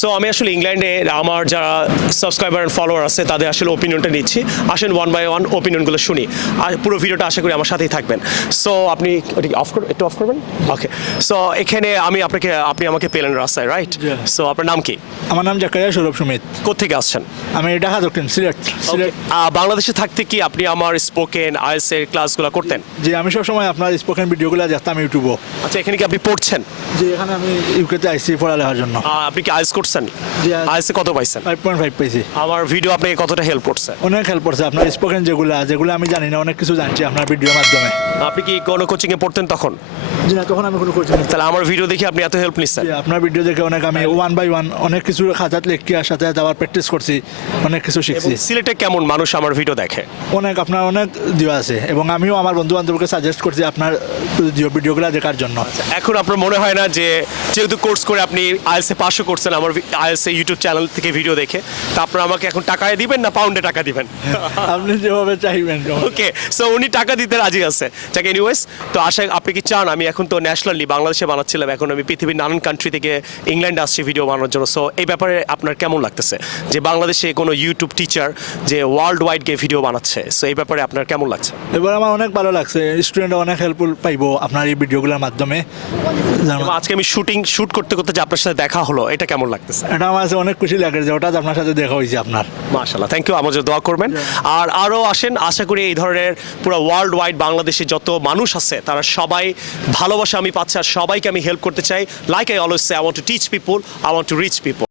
So আমি আসলে ইংল্যান্ডে আমার যারা সাবস্ক্রাইবার অ্যান্ড ফলোয়ার আছে তাদের আসলে ওপিনিয়নটা নিচ্ছি। আসেন ওয়ান বাই ওয়ান ওপিনিয়নগুলো শুনি, আর পুরো ভিডিওটা আশা করি আমার সাথেই থাকবেন। সো আপনি একটু অফ করবেন, ওকে। সো এখানে আপনি আমাকে পেলেন রাস্তায়, রাইট? সো আপনার নাম কি? আমার নাম জাকারিয়া সৌরভ সুমিত। কোত্থেকে আসছেন? আমি ঢাকা দক্ষিণ সিলেট। বাংলাদেশে থাকতে কি আপনি আমার স্পোকেন আইএলটিএস এর ক্লাসগুলো করতেন? যে আমি সবসময় আপনার স্পোকেন ভিডিওগুলো দেখতাম ইউটিউবে। আচ্ছা, এখানে কি আপনি পড়ছেন? যে এখানে আমি ইউকেতে আইসি পড়ালেখার জন্য। আপনি কি আইএলটিএস করছেন? আইএলটিএস এ কত পাইছেন? 5.5 পাইছি। আমার ভিডিও আপনাকে কতটা হেল্প করছে? অনেক হেল্প করছে আপনার স্পোকেন যেগুলো আমি জানি না, অনেক কিছু জানছি আপনার ভিডিওর মাধ্যমে। আপনি কি কোনো কোচিং এ পড়তেন তখন? জি না, তখন আমি কোনো কোচিং নিতাম। তাহলে আমার ভিডিও দেখে আপনি এত হেল্প নিচ্ছেন? আপনার ভিডিও দেখে অনেক আমি ওয়ান বাই ওয়ান অনেক কিছু খাতাত লিখে আর সাথে আবার প্র্যাকটিস করছি, অনেক কিছু শিখছি। সিলেটে কেমন মানুষ আমার ভিডিও দেখে? আপনার অনেক দেওয়া আছে এবং আমিও আমার বন্ধু বান্ধবকে সাজেস্ট করছি আপনার ভিডিওগুলো দেখার জন্য। এখন আপনার মনে হয় না যে যেহেতু কোর্স করে আপনি আইএলটিএস এ পাশও করছেন আমার আইএলটিএস ইউটিউব চ্যানেল থেকে ভিডিও দেখে, তা আপনারা আমাকে এখন টাকায় দিবেন না পাউন্ডে টাকা দিবেন? আপনি যেভাবে চাইবেন। ওকে, সো উনি টাকা দিতে রাজি আছে। যাক, এনিওয়েজ, তো আশা আপনি কি চান আমি এখন তো ন্যাশনালি বাংলাদেশে বানাচ্ছিলাম, এখন আমি পৃথিবীর নানান কান্ট্রি থেকে ইংল্যান্ডে আসছি ভিডিও বানানোর জন্য। সো এই ব্যাপারে আপনার কেমন লাগতেছে যে বাংলাদেশে কোনো ইউটিউব টিচার যে ওয়ার্ল্ড ওয়াইড গিয়ে ভিডিও বানাচ্ছে? সো এই ব্যাপারে আপনার কেমন লাগছে? এবার আমার অনেক ভালো লাগছে, স্টুডেন্ট অনেক হেল্পফুল পাইবো আপনার এই ভিডিওগুলোর মাধ্যমে। আজকে আমি শুট করতে করতে যে আপনার সাথে দেখা হলো, এটা কেমন লাগতেছে? এটা আমার কাছে অনেক খুশি লাগে যে হঠাৎ আপনার সাথে দেখা হয়েছে আপনার। মাশাআল্লাহ, থ্যাংক ইউ। আমার জন্য দোয়া করবেন। আর আরও আসেন, আশা করি এই ধরনের পুরো ওয়ার্ল্ড ওয়াইড বাংলাদেশে যত মানুষ আছে তারা সবাই ভালোবাসা আমি পাচ্ছি, আর সবাইকে আমি হেল্প করতে চাই। Like I always say, I want to teach people, I want to reach people.